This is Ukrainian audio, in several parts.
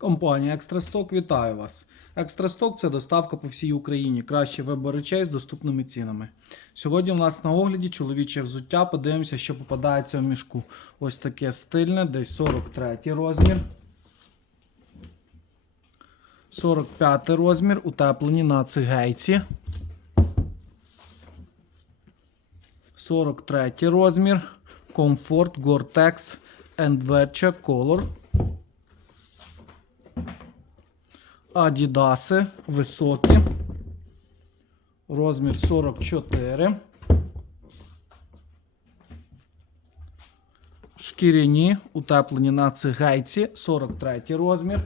Компанія Екстрасток вітаю вас. Екстрасток це доставка по всій Україні. Кращий вибор речей з доступними цінами. Сьогодні у нас на огляді чоловіче взуття. Подивимося, що попадається в мішку. Ось таке стильне, десь 43 розмір. 45 розмір, утеплені на цигейці. 43 розмір. Comfort Gore-Tex Endweche Color. Адідаси високі. Розмір 44. Шкіряні, утеплені на цигейці, 43 розмір.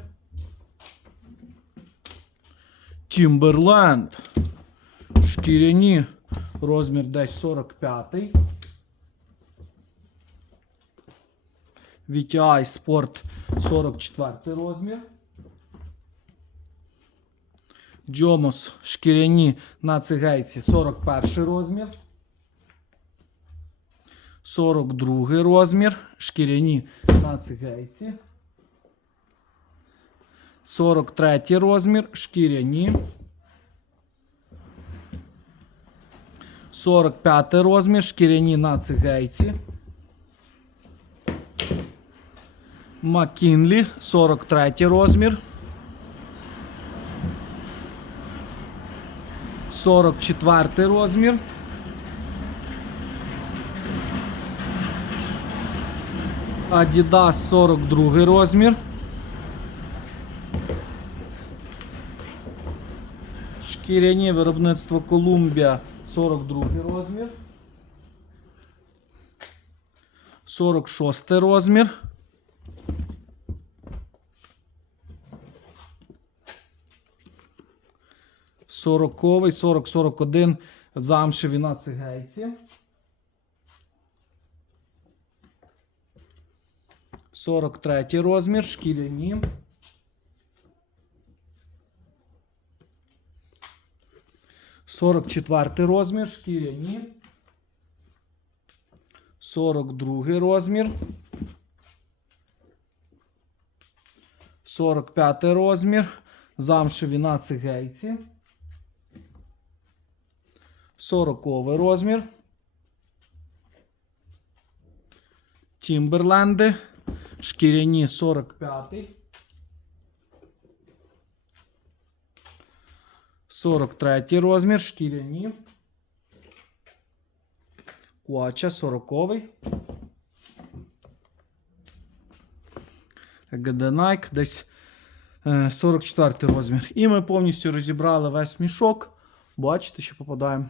Тімберленд. Шкіряні, розмір десь 45. VTI Sport 44 розмір. Джомос шкіряні на цигейці 41 розмір. 42 розмір. Шкіряні на цигейці. 43 розмір. Шкіряні. 45 розмір. Шкіряні на цигейці. Макінлі 43 розмір. 44 розмір. Adidas 42 розмір. Шкіряні виробництво Колумбія 42 розмір. 46 розмір. Сороковий, 40-41 замшеві на цигейці. 43 розмір, шкіряні. Сорок четвертий розмір, шкіряні. Сорок другий розмір. Сорок п'ятий розмір. Замшеві на цигейці. 40 розмір. Тімберленди. Шкіряні 45. 43 розмір. Шкіряні. Куача 40. Гаденайк десь е, 44 розмір. І ми повністю розібрали весь мішок. Бачите, що попадаємо.